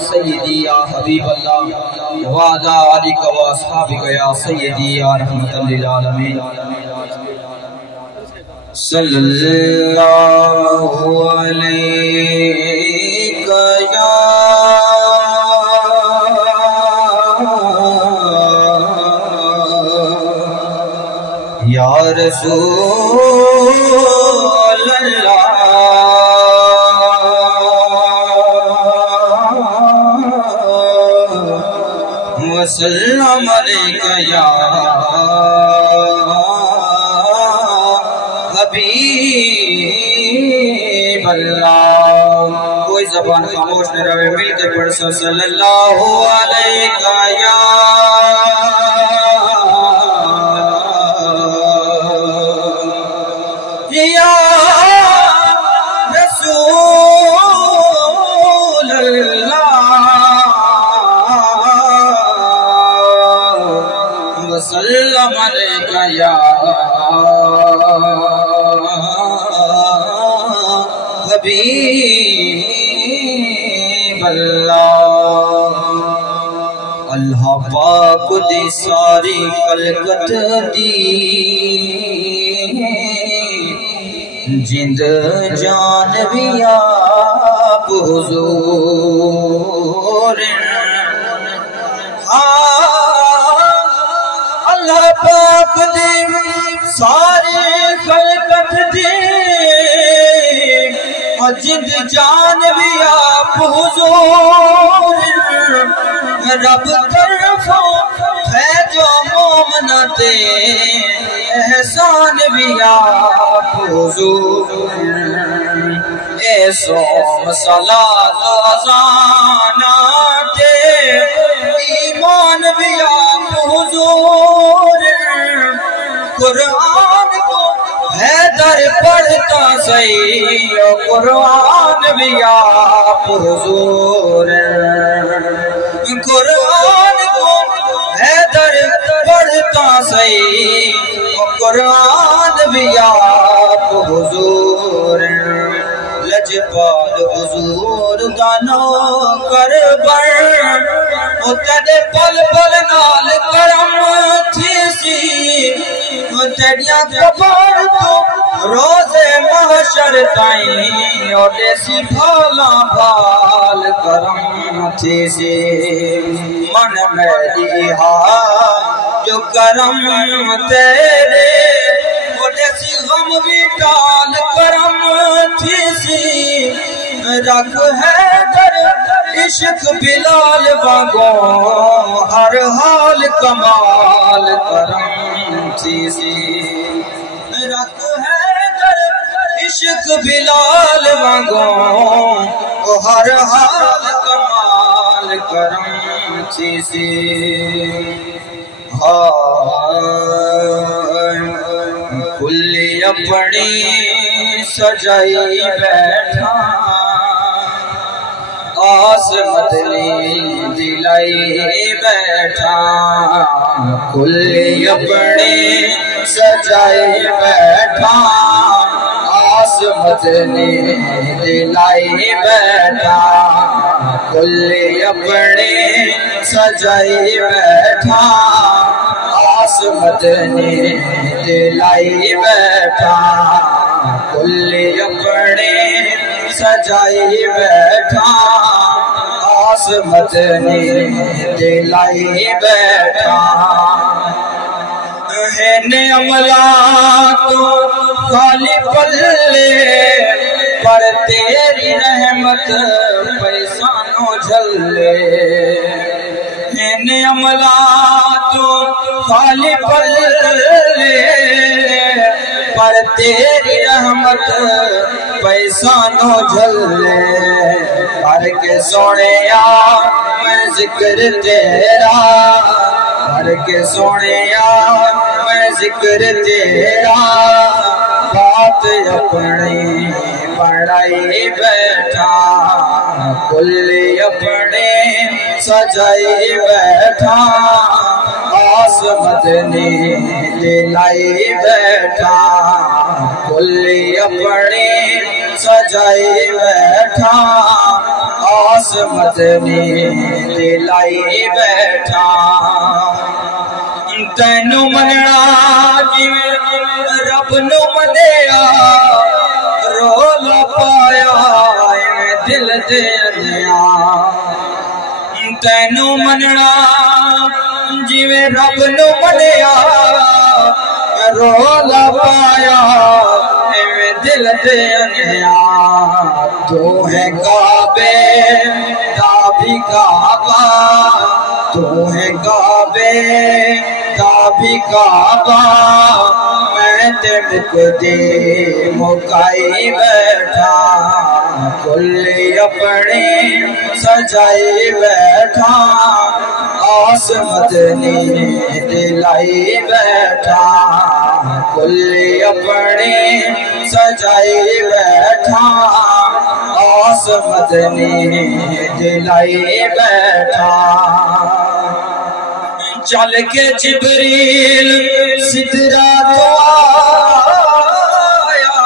سیدی یا حبیب اللہ وعلا علیک و اصحابک یا سیدی یا رحمت للعالمین صلی اللہ علیک یا رسول اللہ وسلم علیک یا حبیب اللہ. کوئی زبان خاموش نہ رہے، مل کے پڑھ صلی اللہ علیک یا رسول اللہ وسلم علیک یا حبیب اللہ. اللہ پاک دی ساری خلقت دی جند جان بھی آپ حضور. اللہ پاک دی ساری خلقت دی جند جان بھی آپ حضور. رب طرفوں ہے جو مومنہ تے احسان بھی آپ حضور. اے سوم صلاۃ و اذان تے ایمان بھی آپ حضور. قرآن کو حیدر پڑھتا صحیح قرآن بھی آپ حضور. قرآن کو حیدر پڑھتا صحیح قرآن بھی آپ حضور. لجپال حضور دانو کر بر تیرے پل پل نال کرم تھی سی. تیریاں قبر تو روز محشر تائیں اور دیسی بھالا بھال کرم تھی سی. من میری جو کرم تیرے وہ دیسی غم بھی ٹال کرم تھی سی. رکھ ہے در عشق بلال وانگو ہر حال کمال کرم تھی سی. رکھ ہے در عشق بلال وانگو ہر حال کمال کرم تھی سی. کلی اپنی سجائی بیٹھا آس مدنی دلائی بیٹھا. کلی اپنی سجائی بیٹھا آس مدنی دلائی بیٹھا. کلی اپنی سجائی بیٹھا آس مدنی دلائی بیٹھا. کلی اپنی سجائی بیٹھا آس مدنی دلائی بیٹھا. ہے عملہ تو خالی پلے پر تیری رحمت پیسانو جھلے. ہے عملہ تو خالی پلے پر تیری رحمت پیسانو جھلے. کر کے سونیا میں ذکر تیرا کر کے سونیا میں ذکر تیرا. بات اپنی پڑھائی بیٹھا کلی اپنی سجائی بیٹھا آس مدنی دلائی بیٹھا. کلی اپنی سجائی بیٹھا آس مدنی دلائی بیٹھا تینو مننا جویں رب نو منیا رولا پایا ایویں دل دے انیا تینو مننا جویں رب نو منیا رولا پایا ایویں دل دے انیا تو ہے کعبے دا بھی کعبہ تو ہے کعبے دا بھی کعبہ میں تے مقدی مکائی بیٹھا کلی اپنی سجائی بیٹھا آس مدنی دلائی بیٹھا کلی اپنی سجائی بیٹھا آس مدنی دلائی بیٹھا چل کے جبریل سدرا تو آیا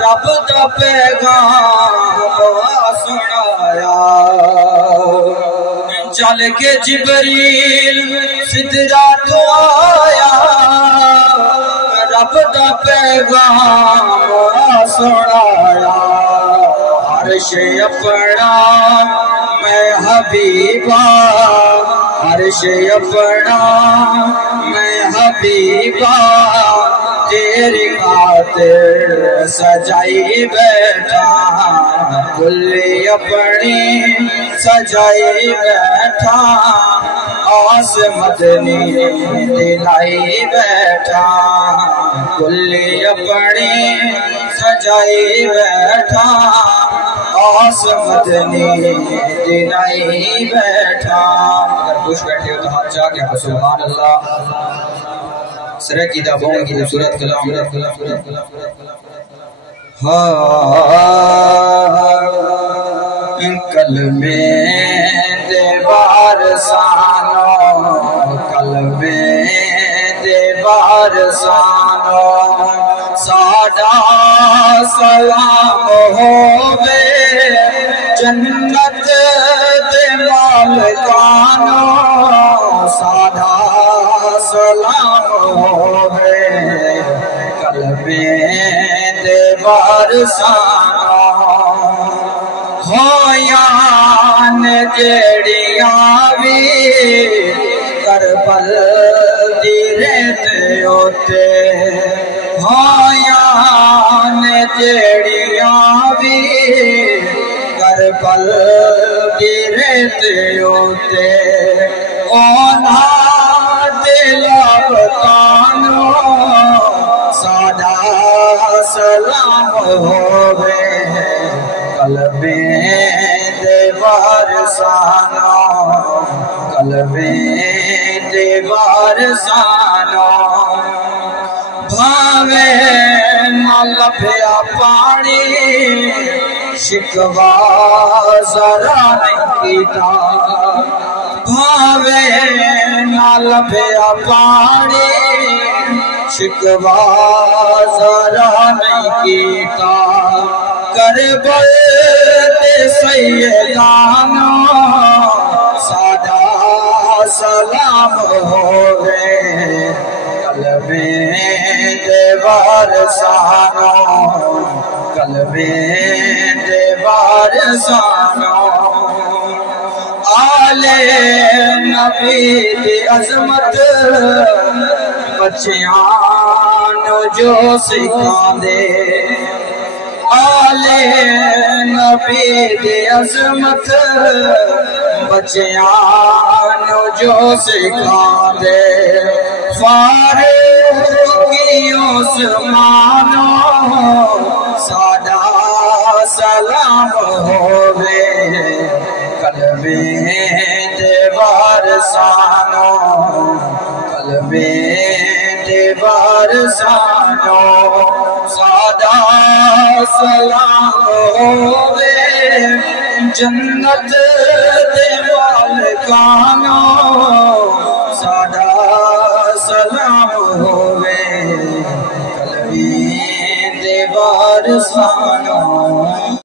رب دا پیغام سنایا چل کے جبریل سدرا تو آیا رب دا پیغام سنایا عرش اپنا میں حبیبا عرش اپنا میں حبیبا تیری خاطر سجائی بیٹھا کلی اپنی سجائی بیٹھا آس مدنی دلائی بیٹھا کلی اپنی سجائی بیٹھا آس مدنی دلائی بیٹھا اگر خوش بیٹھے ہو تو ہاتھ جا کے سبحان اللہ سرہ کی دعووں کی صورت کلام کلمے دیوار سانو کلمے دیوار سانو ساڈا سلام ہووے جنت دے مالکانو ساڈا سلام ہووے کلمے دیوار سانو ہویان جیڑیاں وی کربل دی ریت اوتے ہویان جیڑیاں وی کربل دی ریت اوتے اونا دل بتانو ساڈا سلام ہووے کلمے دیوار سانو کلمے دیوار سانو بھاوے نہ لبھیا پانی شکوا ذرا نہیں کیتا بھاوے نہ لبھیا پانی شکوا ذرا نہیں کیتا کربل تے سیدانو ساڈا سلام ہووے کلمے دیوار سانو کلمے دیوار سانو آلے نبی دی عظمت بچیاں نو جو سکھاندے آلے نبی دی عظمت بچیاں نو جو سکھاندے فاروقی عثمانو ساڈا سلام ہووے کلمے دیوار سانو کلمے دیوار سانو ساڈا سلام ہووے جنت دے مالکانو ساڈا سلام ہووے کلمے دیوار سانو